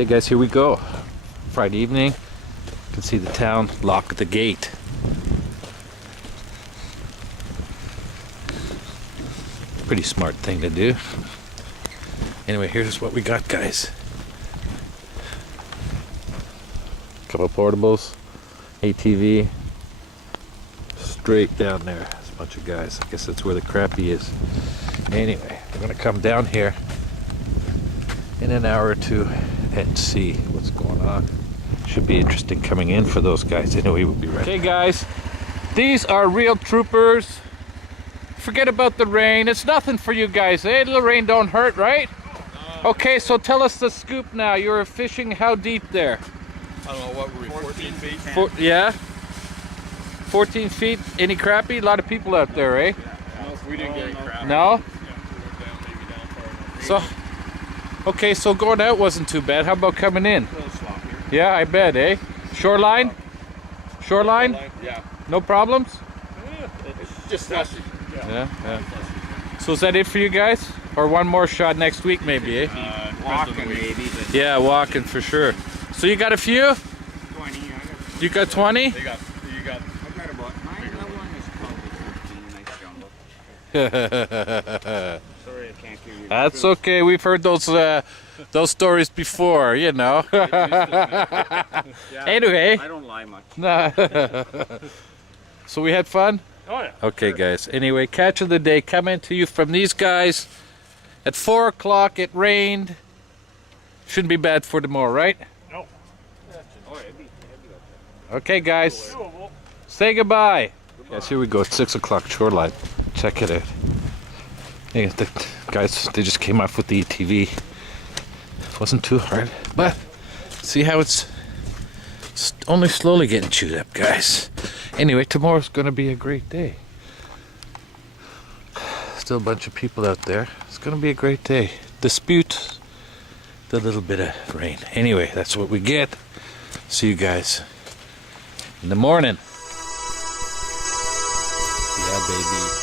Okay guys, here we go. Friday evening. You can see the town. Lock the gate. Pretty smart thing to do. Anyway, here's what we got, guys. Couple portables, ATV, straight down there. There's a bunch of guys. I guess that's where the crappie is. Anyway, we're gonna come down here in an hour or two and see what's going on. Should be interesting coming in for those guys. Anyway, we'll be right back. Okay guys, these are real troopers. Forget about the rain. It's nothing for you guys, eh? The rain don't hurt, right? Okay, so tell us the scoop now. You were fishing how deep there? I don't know, what were we, 14 feet? Yeah? 14 feet? Any crappie? A lot of people out there, eh? No, we didn't get crap. No? Yeah, we went down, maybe down So, okay, so going out wasn't too bad. How about coming in? a little slop here. Yeah, I bet, eh? Shoreline? Shoreline? Yeah. No problems? It's just slushy. Yeah, yeah. So is that it for you guys? Or one more shot next week maybe, eh? Walking maybe, but Yeah, walking for sure. So you got a few? 20. You got 20? You got. I got about, my little one is probably 14, nice jumbo. Sorry, I can't give you. That's okay. We've heard those stories before, you know. Anyway. I don't lie much. Nah. So we had fun? Oh yeah. Okay, guys. Anyway, catch of the day coming to you from these guys. At 4 o'clock, it rained. Shouldn't be bad for tomorrow, right? No. Oh, it'd be Okay, guys. Say goodbye. Yes, here we go. It's 6 o'clock shoreline. Check it out. Yeah, the guys, they just came off with the ATV. Wasn't too hard, but see how it's only slowly getting chewed up, guys. Anyway, tomorrow's gonna be a great day. Still a bunch of people out there. It's gonna be a great day. Dispute the little bit of rain. Anyway, that's what we get. See you guys in the morning. Yeah, baby.